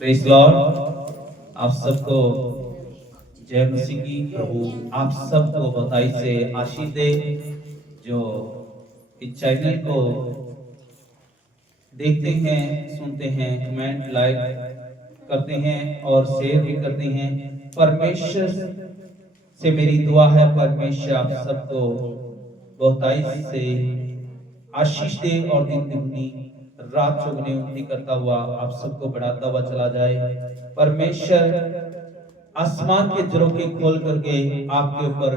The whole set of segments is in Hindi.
Praise Lord. आप सबको जय मसीह की। प्रभु आप सबको बधाई से आशीष दे। जो इस चैनल को देखते हैं, सुनते हैं, कमेंट लाइक करते हैं और शेयर भी करते हैं। परमेश्वर से मेरी दुआ है, परमेश्वर आप सबको बहुताई से आशीष दे और दिन दुगनी रात चौगुनी उन्नति करता हुआ आप सबको बढ़ाता हुआ चला जाए। परमेश्वर आसमान के झरोखे खोल करके आपके ऊपर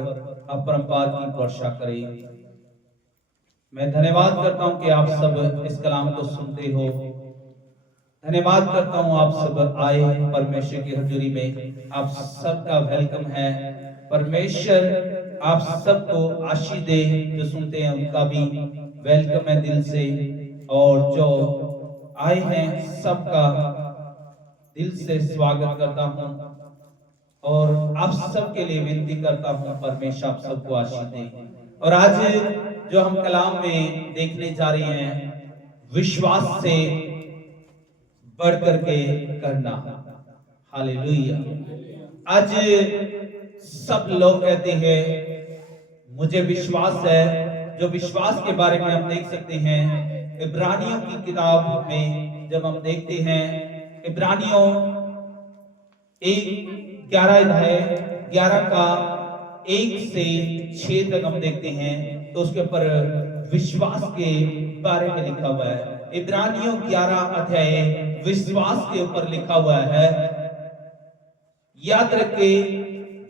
अपरंपार की वर्षा करे। मैं धन्यवाद करता हूं कि आप सब इस कलाम को सुनते हो। धन्यवाद करता हूं आप सब आए परमेश्वर की हजूरी में। आप सबका वेलकम है। परमेश्वर आप सबको आशीष दे। जो सुनते हैं उनका भी वेलकम है दिल से, और जो आए हैं सबका दिल से स्वागत करता हूं और आप सबके लिए विनती करता हूं परमेश्वर आप सबको आशीष दे। और आज जो हम कलाम में देखने जा रहे हैं, विश्वास से बढ़ करके करना। हालेलुया। आज सब लोग कहते हैं मुझे विश्वास है। जो विश्वास के बारे में हम देख सकते हैं इब्रानियों की किताब में, जब हम देखते हैं इब्रानियों 11 का 1 से 6 तक हम देखते हैं, तो उसके ऊपर विश्वास के बारे में लिखा हुआ है। इब्रानियों 11 अध्याय विश्वास के ऊपर लिखा हुआ है। याद रखे,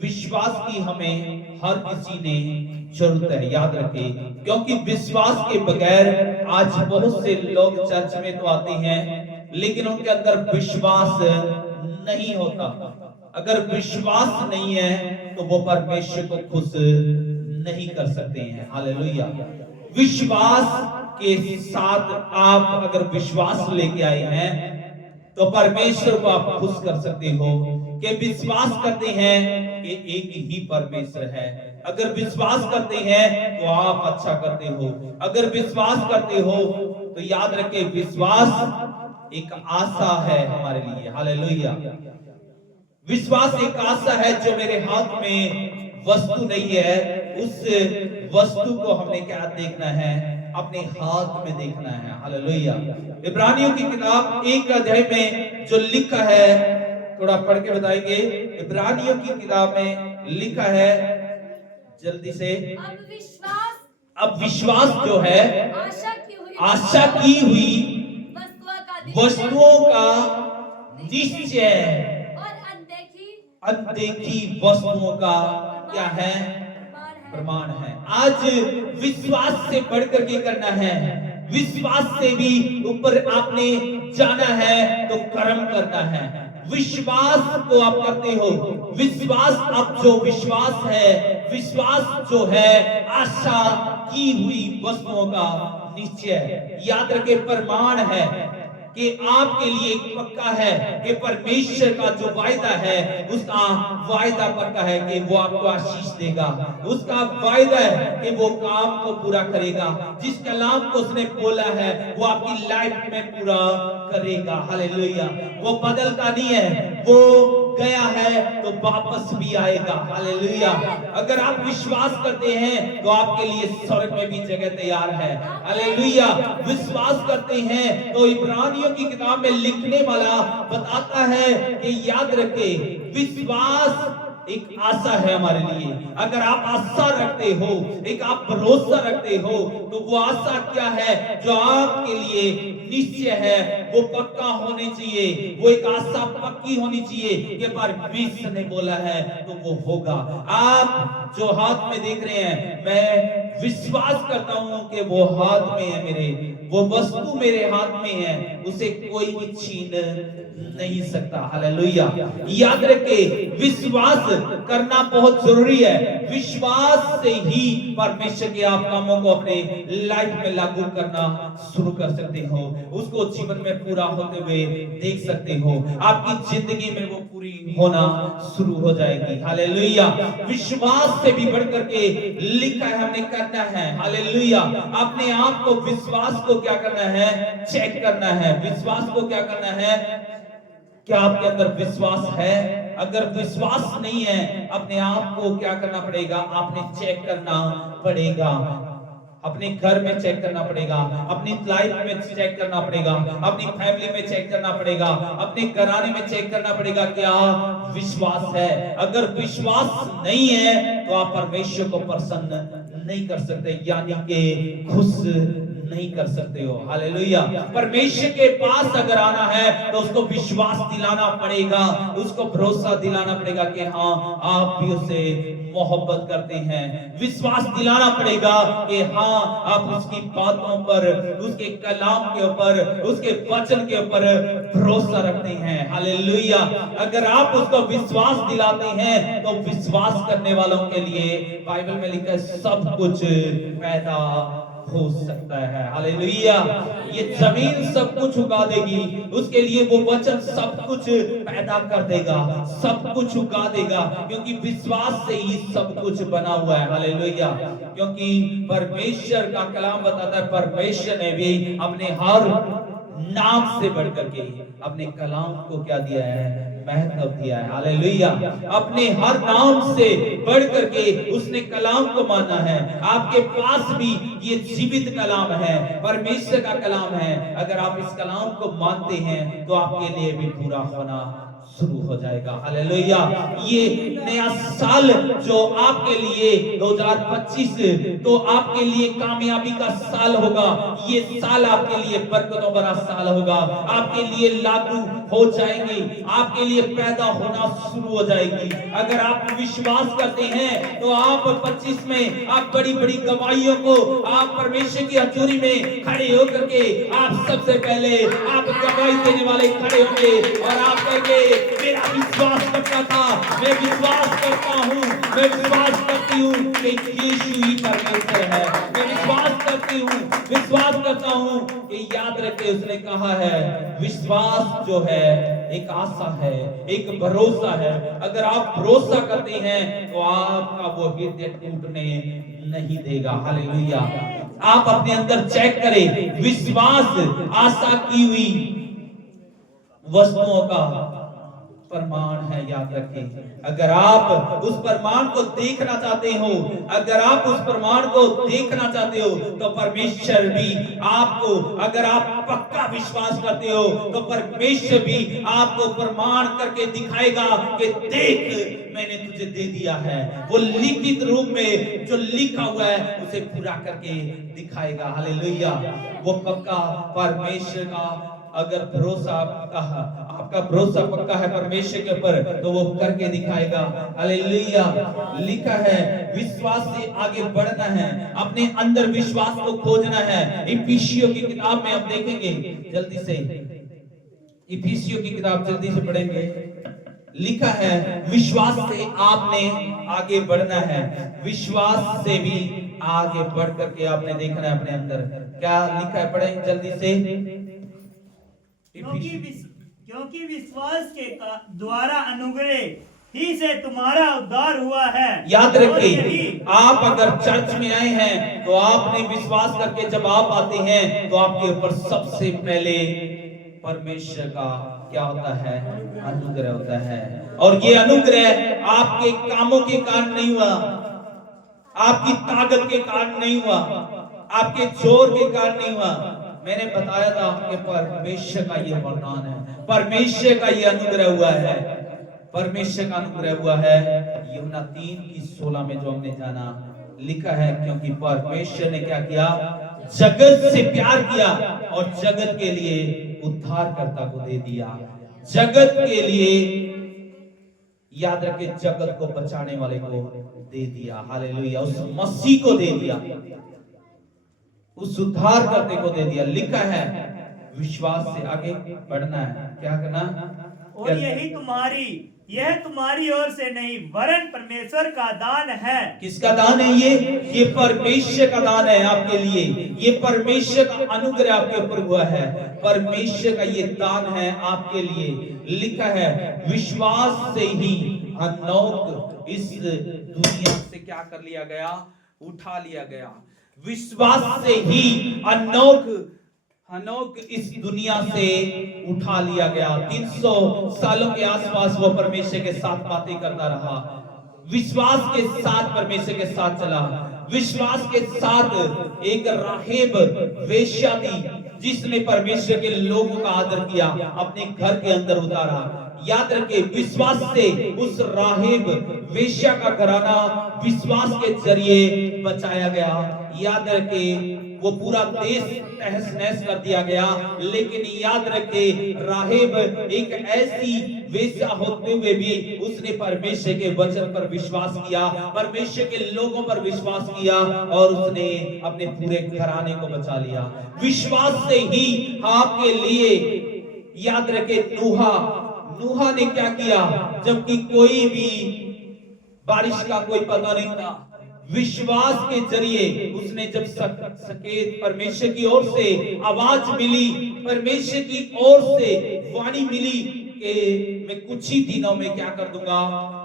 विश्वास की हमें हर किसी ने जरूरत है। याद रखे, क्योंकि विश्वास के बगैर आज बहुत से लोग चर्च में तो आते हैं लेकिन उनके अंदर विश्वास नहीं होता। अगर विश्वास नहीं है तो वो परमेश्वर को खुश नहीं कर सकते हैं। हालेलुया। विश्वास के साथ आप अगर विश्वास लेके आए हैं तो परमेश्वर को आप खुश कर सकते हो। कि विश्वास करते हैं कि एक ही परमेश्वर है। अगर विश्वास करते हैं तो आप अच्छा करते हो। अगर विश्वास करते हो तो याद रखे, विश्वास एक आशा है हमारे लिए। हालेलुया। विश्वास एक आशा है जो मेरे हाथ में वस्तु नहीं है, उस वस्तु को हमने क्या देखना है, अपने हाथ में देखना है। हालेलुया। इब्रानियों की किताब 1 अध्याय में जो लिखा है, थोड़ा पढ़ के बताएंगे। इब्रानियों की किताब में लिखा है, जल्दी से। अब विश्वास जो है आशा की हुई वस्तुओं का निश्चय, अनदेखी वस्तुओं का क्या है, प्रमाण है। आज विश्वास से बढ़कर के करना है। विश्वास से भी ऊपर आपने जाना है तो कर्म करना है। विश्वास को आप करते हो। विश्वास, अब जो विश्वास है, विश्वास जो है आशा की हुई वस्तुओं का निश्चय, याद रखे, प्रमाण है कि आपके लिए पक्का है कि परमेश्वर का जो वायदा है, उसका वायदा पक्का है कि वो आपको आशीष देगा। उसका वायदा है कि वो काम को पूरा करेगा। जिस कलाम को उसने बोला है वो आपकी लाइफ में पूरा करेगा। हालेलुया। वो बदलता नहीं है, वो गया है तो वापस भी आएगा। हालेलुया। अगर आप विश्वास करते हैं तो आपके लिए स्वर्ग में भी जगह तैयार है। हालेलुया। विश्वास करते हैं तो इब्रानियों की किताब में लिखने वाला बताता है कि याद रखे, विश्वास एक आशा है हमारे लिए। अगर आप आशा रखते हो, एक आप भरोसा रखते हो, तो वो आशा क्या है जो आपके लिए निश्चय है, वो पक्का होनी चाहिए। वो एक आशा पक्की होनी चाहिए कि परमेश्वर ने बोला है तो वो होगा। आप जो हाथ में देख रहे हैं, मैं विश्वास करता हूं कि वो हाथ में है मेरे, वो वस्तु मेरे हाथ में है, उसे कोई भी छीन नहीं सकता। हालेलुया। याद रखे, विश्वास करना बहुत जरूरी है। विश्वास से ही परमेश्वर के आप कामों को अपने लाइफ में लागू करना शुरू कर सकते हो। उसको जीवन में पूरा होते हुए देख सकते हो। आपकी जिंदगी में वो पूरी होना शुरू हो जाएगी। हालेलुया। विश्वास से भी बढ़कर के लिखा है हमने करना है। हालेलुया। अपने आप को, विश्वास को क्या करना है, चेक करना है। विश्वास को क्या करना है, क्या आपके अंदर विश्वास है? अगर विश्वास नहीं है, अपने आप को क्या करना पड़ेगा? आपने चेक करना पड़ेगा। अपने घर में चेक करना पड़ेगा, अपनी लाइफ में चेक करना पड़ेगा, अपनी फैमिली में चेक करना पड़ेगा, अपने घराने में चेक करना पड़ेगा, क्या विश्वास है? अगर विश्वास नहीं है तो आप परमेश्वर को प्रसन्न नहीं कर सकते, यानी कि खुश नहीं कर सकते हो। हालेलुया। परमेश्वर के पास अगर आना है तो उसको विश्वास दिलाना पड़ेगा, उसको भरोसा दिलाना पड़ेगा कि हाँ, आप भी उसे मोहब्बत करते हैं। विश्वास दिलाना पड़ेगा कि हाँ, आप उसकी बातों पर, उसके कलाम के ऊपर, उसके वचन के ऊपर भरोसा रखते हैं। हालेलुया। अगर आप उसको विश्वास दिलाते हैं तो विश्वास करने वालों के लिए बाइबल में लिखा है सब कुछ पैदा हो सकता है। हालेलुया। ये जमीन सब कुछ उगा देगी, उसके लिए वो वचन सब कुछ पैदा कर देगा, सब कुछ उगा देगा, क्योंकि विश्वास से ही सब कुछ बना हुआ है। हालेलुया। क्योंकि परमेश्वर का कलाम बताता है, परमेश्वर ने भी अपने हर नाम से बढ़कर के अपने कलाम को क्या दिया है? महत्व दिया है। हालेलुया। अपने हर नाम से बढ़कर के उसने कलाम को माना है। आपके पास भी ये जीवित कलाम है, परमेश्वर का कलाम है। अगर आप इस कलाम को मानते हैं तो आपके लिए भी पूरा होना शुरू हो जाएगा। हालेलुया। ये नया साल जो आपके लिए 2025 तो आपके लिए कामयाबी का साल होगा। ये साल आपके लिए बरकतों भरा साल होगा, आपके लिए लागू हो जाएंगे, आपके लिए पैदा होना शुरू हो जाएगी। अगर आप विश्वास करते हैं तो आप 25 में आप बड़ी बड़ी गवाहियों को आप परमेश्वर की हजूरी में खड़े होकर के आप सबसे पहले आप गवाही देने वाले खड़े होंगे और आप कहेंगे, मेरा विश्वास करता था, मैं विश्वास करता हूँ, मैं विश्वास करती हूँ कि यीशु ही परमेश्वर है। मैं विश्वास करती हूँ, विश्वास करता हूँ कि याद रखे उसने कहा है, विश्वास जो है एक आशा है, एक भरोसा है। अगर आप भरोसा करते हैं तो आपका वो हृदय टूटने नहीं देगा। हालेलुया। आप अपने अंदर चेक करें, विश्वास आशा की हुई वस्तुओं का प्रमाण है। याद रखें, अगर आप उस प्रमाण को देखना चाहते हो, अगर आप उस प्रमाण को देखना चाहते हो तो परमेश्वर भी आपको, अगर आप पक्का विश्वास करते हो तो परमेश्वर भी आपको प्रमाण करके दिखाएगा कि देख, मैंने तुझे दे दिया है। वो लिखित रूप में जो लिखा हुआ है उसे पूरा करके दिखाएगा। हालेलुया। वो पक्का परमेश्वर का अगर भरोसा आपका भरोसा पक्का है परमेश्वर के ऊपर तो वो करके दिखाएगा। हालेलुया। लिखा है विश्वास से आगे बढ़ना है, अपने अंदर विश्वास को खोजना है। इफिसियों की किताब में हम देखेंगे, जल्दी से इफिसियों की किताब जल्दी से पढ़ेंगे। लिखा है विश्वास से आपने आगे बढ़ना है, विश्वास से भी आगे बढ़ करके आपने देखना है अपने अंदर क्या लिखा है। पढ़ें जल्दी से। क्योंकि विश्वास के द्वारा अनुग्रह ही से तुम्हारा उद्धार हुआ है। याद रखिए, आप अगर चर्च में आए हैं तो आपने विश्वास करके जब आप आते हैं तो आपके ऊपर सबसे पहले परमेश्वर का क्या होता है? अनुग्रह होता है। और ये अनुग्रह आपके कामों के कारण नहीं हुआ, आपकी ताकत के कारण नहीं हुआ, आपके जोर के कारण नहीं हुआ। मैंने बताया था कि परमेश्वर का ये वरदान है, परमेश्वर का ये अनुग्रह हुआ है, परमेश्वर का अनुग्रह हुआ है। यूहन्ना 3:16 में जो हमने जाना, लिखा है क्योंकि परमेश्वर ने क्या किया? जगत से प्यार किया और जगत के लिए उद्धारकर्ता को दे दिया। जगत के लिए, याद रखे, जगत को बचाने वाले को दे दिया। हालेलुया। उस मसीह को दे दिया, उस उद्धार करते को दे दिया। लिखा है विश्वास से आगे बढ़ना है, क्या करना? और यह तुम्हारी ओर से नहीं वरन परमेश्वर का दान है। किसका दान है ये परमेश्वर का दान है आपके लिए। ये परमेश्वर का अनुग्रह आपके ऊपर हुआ है, परमेश्वर का ये दान है आपके लिए। लिखा है विश्वास से ही हनोक इस दुनिया से क्या कर लिया गया? उठा लिया गया। विश्वास से ही हनोक हनोक इस दुनिया से उठा लिया गया। 300 सालों के आसपास वो परमेश्वर के साथ बातें करता रहा, विश्वास के साथ परमेश्वर के साथ चला, विश्वास के साथ। एक राहेब वेश्या थी जिसने परमेश्वर के लोगों का आदर किया, अपने घर के अंदर उतारा। याद रखे, विश्वास से उस राहेब वेश्या का घराना विश्वास के जरिए बचाया गया। याद रखे, वो पूरा देश तहस नहस कर दिया गया, लेकिन याद रखे राहेब एक ऐसी वेश्या होते हुए भी उसने परमेश्वर के वचन पर विश्वास किया, परमेश्वर के लोगों पर विश्वास किया और उसने अपने पूरे घराने को बचा लिया। विश्वास से ही आपके लिए, याद रखे, नूहा ने क्या किया, जबकि कोई भी बारिश का कोई पता नहीं था, विश्वास के जरिए उसने जब सकेत परमेश्वर की ओर से आवाज मिली, परमेश्वर की ओर से वाणी मिली कि मैं कुछ ही दिनों में क्या कर दूंगा,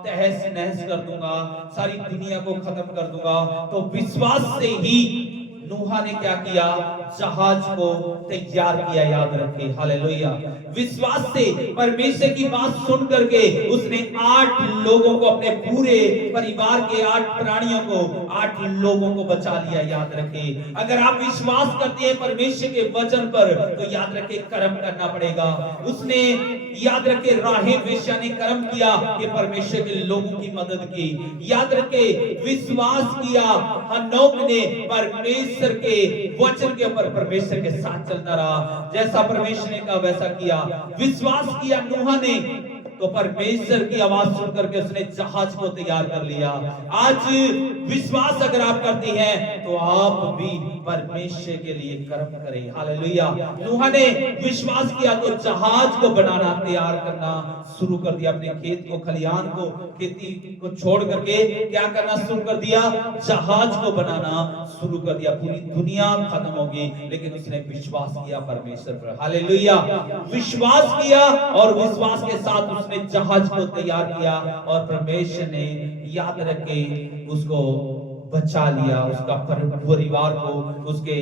तहस नहस कर दूंगा, सारी दुनिया को खत्म कर दूंगा, तो विश्वास से ही नूहा ने क्या किया, जहाज को तैयार किया। याद रखे, हालेलुया। विश्वास से परमेश्वर की बात सुन करके उसने 8 लोगों को, अपने पूरे परिवार के 8 प्राणियों को, 8 लोगों को बचा लिया। याद रखे, अगर आप विश्वास करते हैं परमेश्वर के वचन पर, तो याद रखे कर्म करना पड़ेगा। उसने, याद रखे, राहेब वेश्या ने कर्म किया कि परमेश्वर के लोगों की मदद की। याद रखे, विश्वास किया हनोक ने परमेश्वर के वचन के ऊपर, परमेश्वर के साथ चलता रहा, जैसा परमेश्वर ने कहा वैसा किया। विश्वास किया नूहा ने, तो परमेश्वर की आवाज सुनकर के उसने जहाज को तैयार कर लिया। आज विश्वास अगर आप करते हैं तो आप भी परमेश्वर के लिए कर्म करें, हालेलुया। नूहा ने विश्वास किया तो जहाज को बनाना, तैयार करना शुरू कर दिया। अपने खेत को, खलिहान को, खेती को छोड़ करके क्या करना शुरू कर दिया, जहाज को बनाना शुरू कर दिया। पूरी दुनिया खत्म होगी, लेकिन उसने विश्वास किया परमेश्वर पर, हालेलुया। विश्वास किया और विश्वास के साथ उसने जहाज को तैयार किया और परमेश्वर ने, याद रखे, उसको बचा लिया, उसका परिवार को, उसके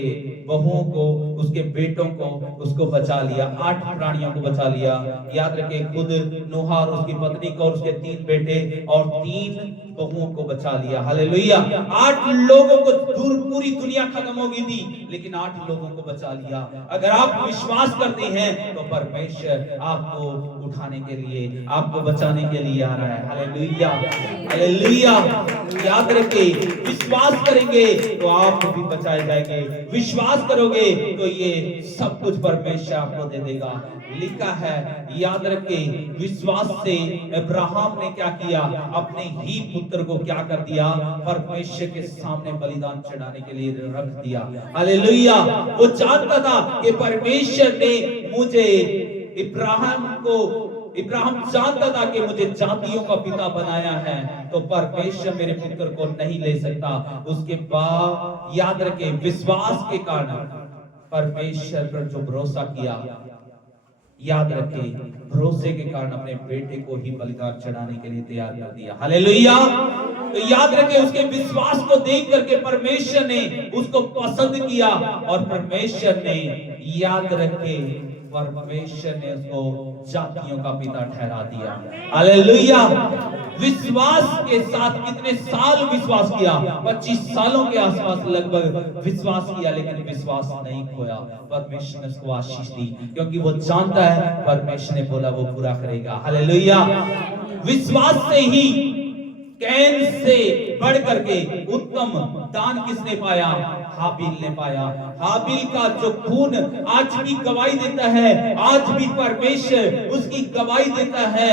बहुओं को, उसके बेटों को, उसको बचा लिया। 8 प्राणियों को बचा लिया। याद रखे, खुद नूहा और उसकी पत्नी को और उसके 3 बेटे और 3 बहुओं को बचा लिया, हालेलुया। 8 लोगों को, दूर पूरी दुनिया खत्म हो गई थी, लेकिन 8 लोगों को बचा लिया। अगर आप विश्वास करते हैं तो परमेश्वर आपको उठाने के लिए, आपको बचाने के लिए आ रहा है, हालेलुया, हालेलुया। याद रखे, विश्वास करेंगे तो आप भी बचाए जाएंगे, विश्वास करोगे तो ये सब कुछ परमेश्वर आपको दे देगा। लिखा है, याद रखे, विश्वास से अब्राहम ने क्या किया, अपने ही पुत्र को क्या कर दिया, परमेश्वर के सामने बलिदान चढ़ाने के लिए रख दिया, हालेलुया। वो जानता था कि परमेश्वर ने मुझे, इब्राहिम जानता था कि मुझे जातियों का पिता बनाया है, तो परमेश्वर मेरे पुत्र को नहीं ले सकता। उसके बाद याद रखे, विश्वास के कारण परमेश्वर पर जो भरोसा किया, याद रखे, भरोसे के कारण अपने बेटे को ही बलिदान चढ़ाने के लिए तैयार कर दिया, हालेलुया। तो याद रखे, उसके विश्वास को देख करके परमेश्वर ने उसको पसंद किया और परमेश्वर ने, याद रखे, परमेश्वर ने उसको जातियों का पिता ठहरा दिया, हालेलुया। विश्वास के साथ कितने साल विश्वास किया, 25 सालों के आसपास लगभग विश्वास किया, लेकिन विश्वास नहीं खोया। परमेश्वर ने उसको आशीष दी, क्योंकि वो जानता है परमेश्वर ने बोला वो पूरा करेगा, हालेलुया। विश्वास से ही कैन से बढ़ करके उत्तम दान किसने पाया, हाबिल ने पाया। हाबिल का जो खून आज भी गवाही देता है, आज भी परमेश्वर उसकी गवाही देता है।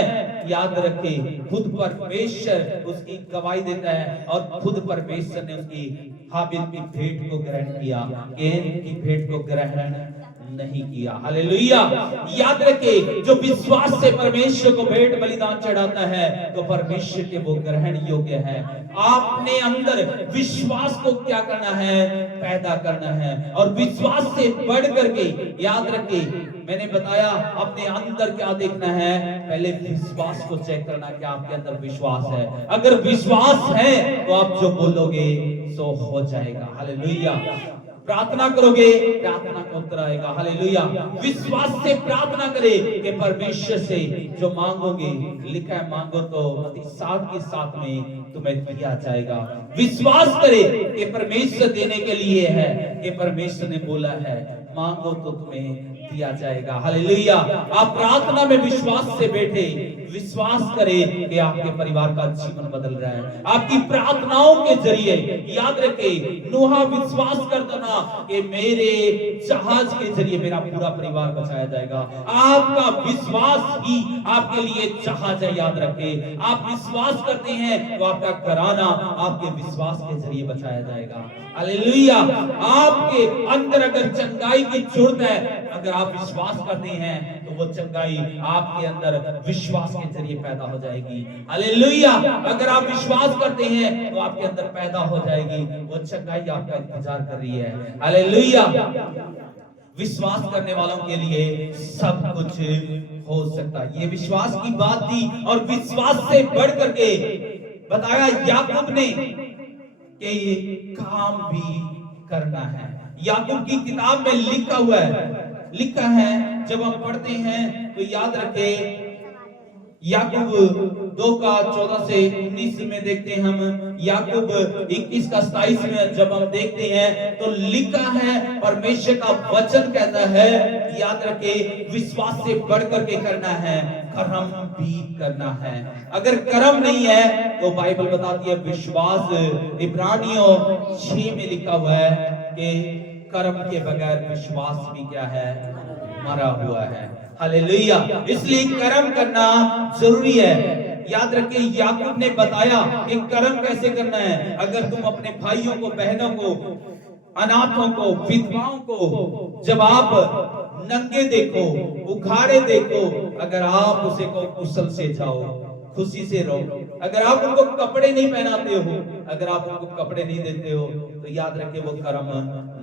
याद रखे, खुद परमेश्वर उसकी गवाही देता है और खुद परमेश्वर ने उसकी हाबिल की भेंट को ग्रहण किया, कैन की भेंट को ग्रहण नहीं किया, हालेलुया। याद रखे, जो विश्वास से परमेश्वर को भेंट बलिदान चढ़ाता है तो परमेश्वर के वो ग्रहण योग्य है। आपने अंदर विश्वास को क्या करना है, पैदा करना है, और विश्वास से बढ़ करके, याद रखे, मैंने बताया अपने अंदर क्या देखना है, पहले विश्वास को चेक करना कि आपके अंदर विश्वास है। अगर विश्वास है तो आप जो बोलोगे सो हो जाएगा, हालेलुया। प्रार्थना करोगे, प्रार्थना का उत्तर आएगा। हालेलुया। विश्वास से प्रार्थना करे कि परमेश्वर से जो मांगोगे, लिखा है मांगो तो मत्ती 7 के 7 में तुम्हें दिया जाएगा। विश्वास करे कि परमेश्वर देने के लिए है, कि परमेश्वर ने बोला है मांगो तो तुम्हें दिया जाएगा। हालेलुया। आप प्रार्थना में विश्वास से बैठे, विश्वास करें कि आपके परिवार का जीवन बदल रहा है आपकी प्रार्थनाओं के जरिए। याद रखे, नूहा विश्वास करता ना कि मेरे जहाज के जरिए मेरा पूरा परिवार बचाया जाएगा। आपका विश्वास ही आपके लिए जहाज है। याद रखे, आप विश्वास करते हैं तो आपका घराना आपके विश्वास के जरिए बचाया जाएगा। हालेलुया। आपके अंदर अगर चंगाई की जरूरत है, अगर आप विश्वास करते हैं तो वो चंगाई आपके अंदर विश्वास के जरिए पैदा हो जाएगी। हालेलुया। अगर आप विश्वास करते हैं तो आपके अंदर पैदा हो जाएगी वो चंगाई, आपका इंतजार कर रही है। हालेलुया। विश्वास करने वालों के लिए सब कुछ हो सकता है। ये विश्वास की बात थी, और विश्वास से बढ़ करके बताया याकूब ने कि ये काम भी करना है। याकूब की किताब में लिखा है जब हम पढ़ते हैं तो याद रखे, याकूब 2 का 14 से 19 में देखते हैं हम, याकूब 21 का 27 में जब हम देखते हैं तो लिखा है, परमेश्वर का वचन कहता है, याद रखे, विश्वास से बढ़ करके करना है, कर्म भी करना है। अगर कर्म नहीं है तो बाइबल बताती है विश्वास, इब्रानियों 6 में लिखा हुआ है कि कर्म के बगैर विश्वास भी क्या है, मरा हुआ है। हालेलुया। इसलिए कर्म करना जरूरी है। याद रखिए, याकूब ने बताया कि कर्म कैसे करना है। अगर तुम अपने भाइयों को, बहनों को, अनाथों को, विधवाओं को जब आप नंगे देखो, उघाड़े देखो, अगर आप उसे को कुशल से जाओ, खुशी से रहो। अगर आप उनको कपड़े नहीं पहनाते हो, अगर आप उनको कपड़े नहीं देते हो, तो याद रखिए वो कर्म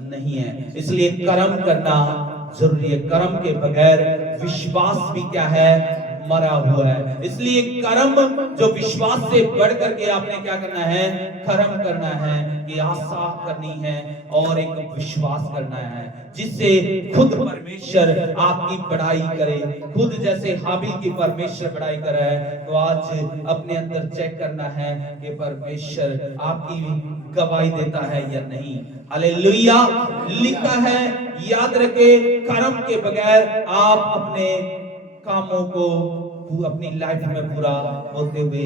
नहीं है। इसलिए कर्म करना जरूरी है। कर्म के बगैर विश्वास भी क्या है, मरा हुआ है। इसलिए कर्म जो विश्वास से बढ़ करके आपने क्या करना है, कर्म करना है, कि आशा करनी है और एक विश्वास करना है, जिससे खुद परमेश्वर आपकी बड़ाई करे। खुद जैसे हाबिल की परमेश्वर बड़ाई कर रहा है, तो आज अपने अंदर चेक करना है कि परमेश्वर आपकी गवाही देता है या नहीं। हालेलुया। लिखा है, याद रखे, कर्म के बगैर आप अपने कामों को अपनी लाइफ में पूरा होते हुए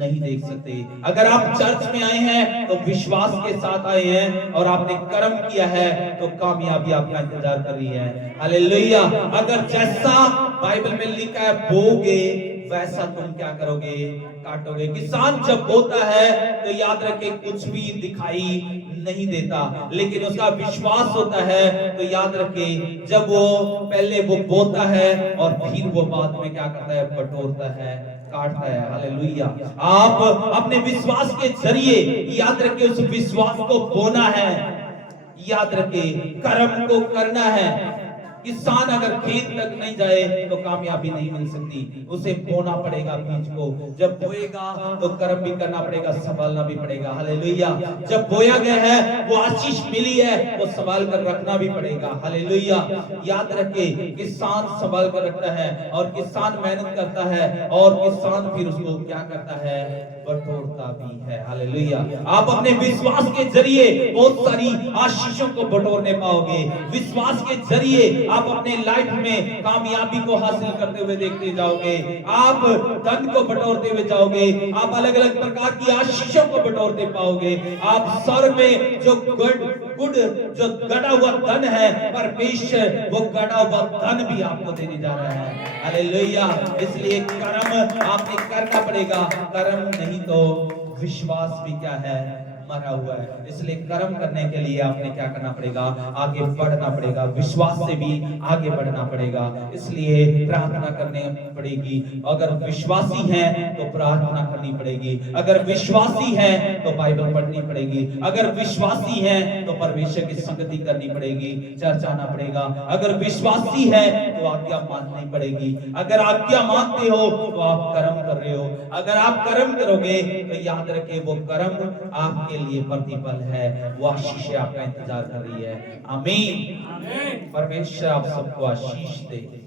नहीं देख सकते। अगर आप चर्च में आए हैं तो विश्वास के साथ आए हैं और आपने कर्म किया है तो कामयाबी आपका इंतजार कर रही है। हालेलुया। अगर जैसा बाइबल में लिखा है बोगे, वैसा तुम क्या करोगे, काटोगे। किसान जब बोता है तो याद रखे कुछ भी दिखाई नहीं देता, लेकिन उसका विश्वास होता है तो याद रखे जब वो पहले वो बोता है और फिर वो बाद में क्या करता है, बटोरता है, काटता है। हालेलुया। आप अपने विश्वास के जरिए याद रखे उस विश्वास को बोना है, याद रखे कर्म को करना है। किसान अगर खेत तक नहीं जाए तो कामयाबी नहीं मिल सकती, उसे बोना पड़ेगा बीज को। जब बोएगा तो कर्म भी करना पड़ेगा, संभालना भी पड़ेगा। हालेलुया। जब बोया गया है, वो आशीष मिली है, वो संभाल कर रखना भी पड़ेगा। हालेलुया। याद रखे, किसान संभाल कर रखता है और किसान मेहनत करता है और किसान फिर उसको क्या करता है, बटोरता भी है। हालेलुया। आप अपने विश्वास के जरिए बहुत सारी आशीषों को बटोरने पाओगे। विश्वास के जरिए आप अपने लाइफ में कामयाबी को हासिल करते हुए देखते जाओगे। आप धन को बटोरते हुए जाओगे। आप अलग अलग प्रकार की आशीषों को बटोरते पाओगे। आप स्वर्ग में जो गुड जो गड़ा हुआ धन है, परमेश्वर वो गड़ा हुआ धन भी आपको देने जा रहा है। हालेलुया। इसलिए कर्म आपने करना पड़ेगा, कर्म नहीं तो विश्वास भी क्या है, मरा हुआ है। इसलिए कर्म करने के लिए आपने क्या करना पड़ेगा, आगे बढ़ना पड़ेगा, विश्वास से भी आगे बढ़ना पड़ेगा। इसलिए प्रार्थना करनी पड़ेगी। अगर विश्वासी हैं तो प्रार्थना करनी पड़ेगी। अगर विश्वासी हैं तो बाइबल पढ़नी पड़ेगी। अगर विश्वासी हैं तो परमेश्वर की संगति करनी पड़ेगी, चर्च आना पड़ेगा। अगर विश्वासी है तो तो आज्ञा माननी पड़ेगी। अगर आज्ञा मानते हो तो आप कर्म कर रहे हो, अगर आप कर्म करोगे तो याद रखिए वो कर्म आपके लिए प्रतिफल है, वो आशीष आपका इंतजार कर रही है। आमीन। परमेश्वर आप सबको आशीष दे।